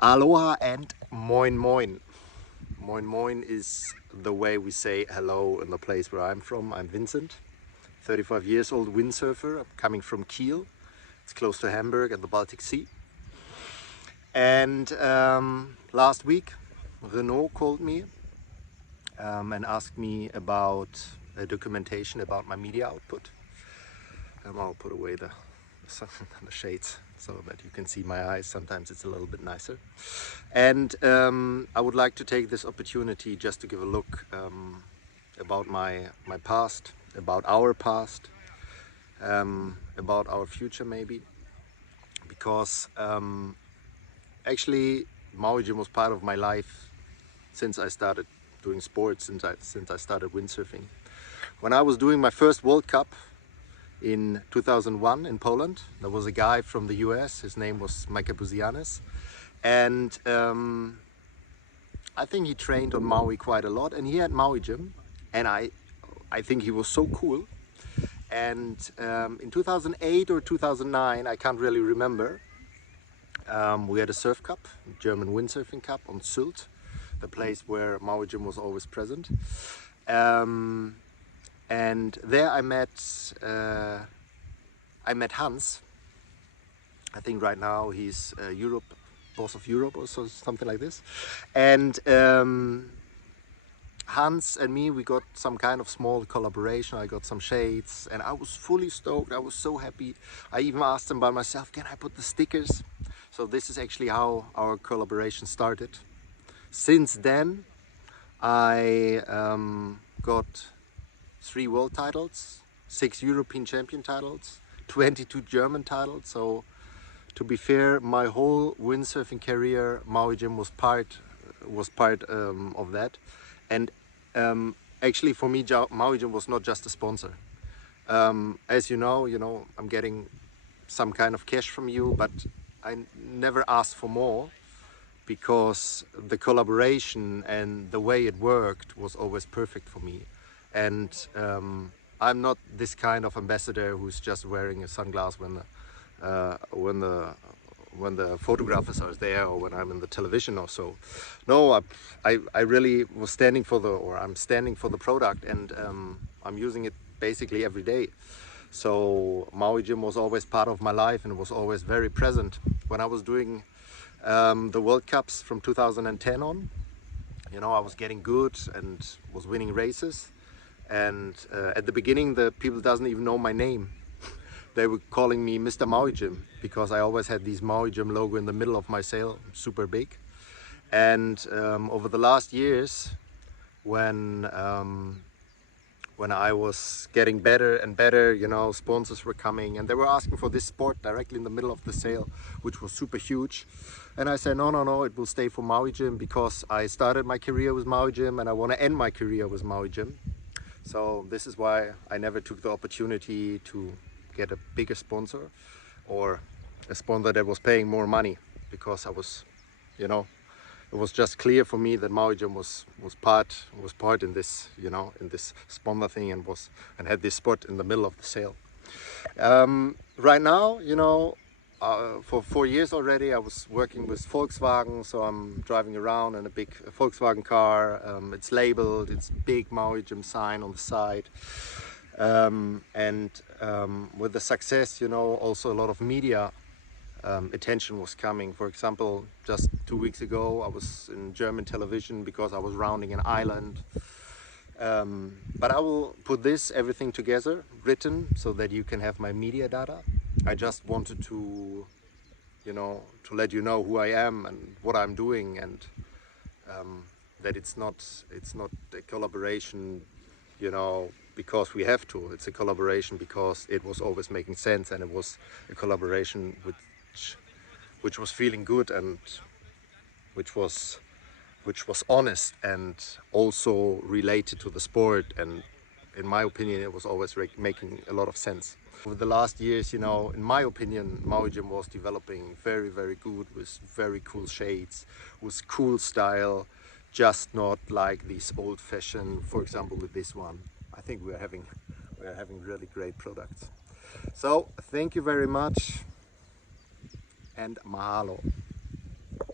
Aloha and moin moin. Moin moin is the way we say hello in the place where I'm from. I'm Vincent, 35 years old windsurfer. I'm coming from Kiel. It's close to Hamburg at the Baltic Sea. And last week, Renault called me and asked me about a documentation about my media output. I'll put away the shades so that you can see my eyes. Sometimes it's a little bit nicer. And I would like to take this opportunity just to give a look about my past, about our past, about our future maybe. Because actually Maui Jim was part of my life since I started doing sports, since I started windsurfing. When I was doing my first World Cup in 2001 in Poland, there was a guy from the US, his name was Mike Buzianis, and I think he trained on Maui quite a lot, and he had Maui Jim, and I think he was so cool. And in 2008 or 2009, I can't really remember, we had a surf cup, German windsurfing cup on Sylt, the place where Maui Jim was always present. And there I met Hans. I think right now he's boss of Europe or something like this. And Hans and me, we got some kind of small collaboration. I got some shades and I was fully stoked. I was so happy. I even asked him by myself, can I put the stickers? So this is actually how our collaboration started. Since then, I got 3 world titles, 6 European champion titles, 22 German titles. So to be fair, my whole windsurfing career, Maui Jim was part of that. And actually for me, Maui Jim was not just a sponsor. As you know, I'm getting some kind of cash from you, but I never asked for more, because the collaboration and the way it worked was always perfect for me. And I'm not this kind of ambassador who's just wearing a sunglass when the photographers are there or when I'm in the television or so. No, I really was standing for I'm standing for the product, and I'm using it basically every day. So Maui Jim was always part of my life and was always very present. When I was doing the World Cups from 2010 on, I was getting good and was winning races. And at the beginning, the people doesn't even know my name. They were calling me Mr. Maui Jim, because I always had these Maui Jim logo in the middle of my sail, super big. And over the last years, when I was getting better and better, sponsors were coming and they were asking for this sport directly in the middle of the sail, which was super huge. And I said, no, it will stay for Maui Jim, because I started my career with Maui Jim and I want to end my career with Maui Jim. So this is why I never took the opportunity to get a bigger sponsor or a sponsor that was paying more money, because I was, it was just clear for me that Maui Jim was part in this, in this sponsor thing, and had this spot in the middle of the sail. Right now, for 4 years already, I was working with Volkswagen, so I'm driving around in a big Volkswagen car. It's labeled, it's big Maui Jim sign on the side. And with the success, also a lot of media attention was coming. For example, just 2 weeks ago, I was in German television because I was rounding an island. But I will put everything together, written, so that you can have my media data. I just wanted to, to let you know who I am and what I'm doing, and that it's not a collaboration, because we have to. It's a collaboration because it was always making sense, and it was a collaboration which was feeling good, and which was honest and also related to the sport. And in my opinion, it was always making a lot of sense. Over the last years, in my opinion, Maui Jim was developing very, very good, with very cool shades, with cool style, just not like these old-fashioned, for example, with this one. I think we're having really great products. So thank you very much, and mahalo.